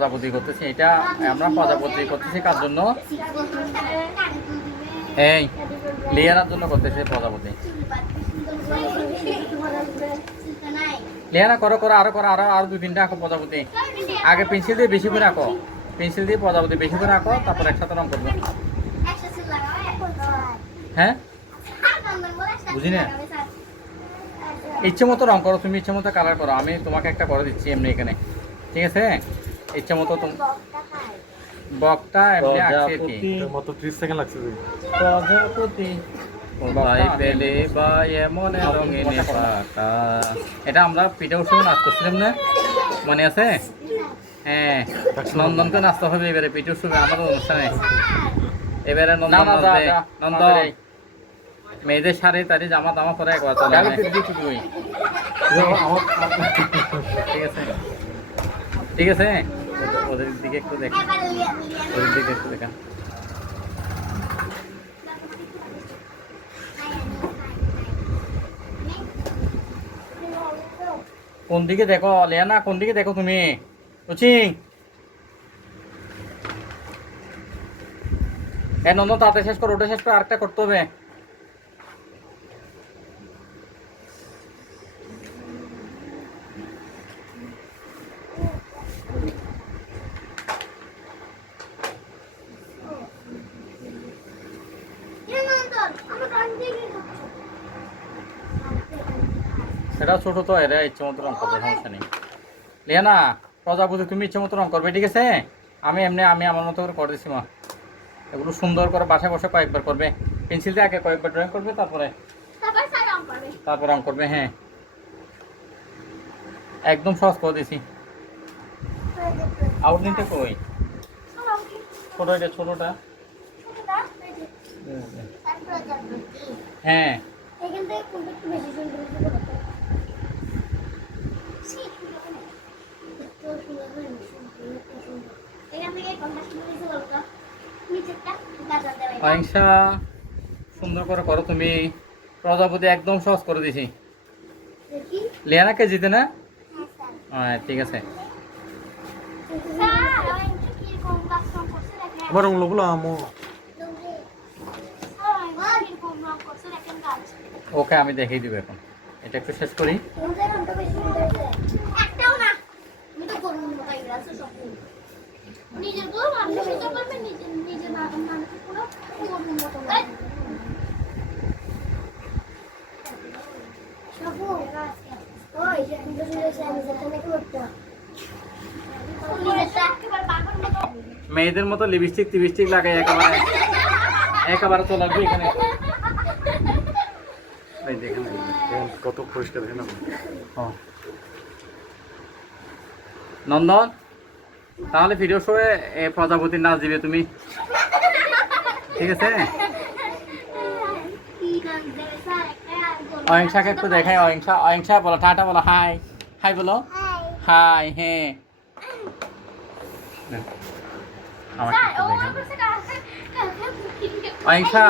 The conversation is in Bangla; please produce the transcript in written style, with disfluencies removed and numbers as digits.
প্রজাপতি করতেছি, এটা আমরা প্রজাপতি করতেছি কার জন্য? এই লিয়ানার জন্য করতেছি প্রজাপতি। লিয়ানা করো করো, আরো করো, আরো দুই তিনটা আঁকো প্রজাপতি। আগে পেন্সিল দিয়ে বেশি করে আঁকো, পেন্সিল দিয়ে প্রজাপতি বেশি করে আঁকো, তারপর একসাথে রং করবে। হ্যাঁ বুঝি না, ইচ্ছে মতো রং করো, তুমি ইচ্ছে মতো কালার করো, আমি তোমাকে একটা করে দিচ্ছি এমনি এখানে, ঠিক আছে? ইচ্ছে মতো তুমি বকটা এমনি আঁকছি কি মতো 30 সেকেন্ড লাগছে। প্রজাপতি ভাই পেলে বা এমন রঙিন পাতা, এটা আমরা পিঠে উৎসবে নাচ করছিলাম না, মনে আছে? হ্যাঁ, নন্দনকে নাচতে হবে এবারে পিঠে উৎসবে আমাদের অনুষ্ঠানে। এবারে নন্দন নাচবে, নন্দন মেয়েদের শাড়ি তাড়ি জামা দামা পরে একবার চলে তুই, ঠিক আছে? ঠিক আছে, ওদের দিকে একটু দেখ, ওদের দিকে একটু দেখা। কোন দিকে দেখো লিয়ানা, কোন দিকে দেখো তুমি? কোচিং এ নন্দন তাড়াতাড়ি শেষ করো, ওটা শেষ করে আরেকটা করতে হবে। সেটা ছোট তো, এরা ইচ্ছে মতো রং করবে, সমস্যা নেই। লিয়ানা প্রজাপতি তুমি ইচ্ছে মতো রং করবে, ঠিক আছে? আমি আমার মতো করে দিচ্ছি মা। এগুলো সুন্দর করে বাসায় বসে কয়েকবার করবে, পেন্সিল দিয়ে আগে কয়েকবার ড্রয়িং করবে, তারপরে রং করবে। হ্যাঁ একদম সহজ করে দিছি। আউটলাইনটা কই? ছোট, এটা ছোটটা। হ্যাঁ অহিংসা সুন্দর করে করো তুমি, প্রজাপতি একদম সহজ করে দিছি। লিয়ানাকে জিতে না? হ্যাঁ ঠিক আছে। আমার রংগুলো আমো ওকে আমি দেখিয়ে দিব এখন, এটা একটু শেষ করি। মেয়েদের মতো লিপস্টিক টিপস্টিক লাগাই একেবারে একেবারে চলে আসবে এখানে। এই দেখেন কত পরিষ্কার দেখেন আপনি। নন্দন তাহলে ভিডিও শোয়ে প্রজাপতির নাচ দিবে তুমি, ঠিক আছে? অহিংসাকে একটু দেখাই, অহিংসা বলো, টাটা বলো, হাই হাই বলো, হাই। হ্যাঁ আমাকে একটু দেখাই অহিংসা।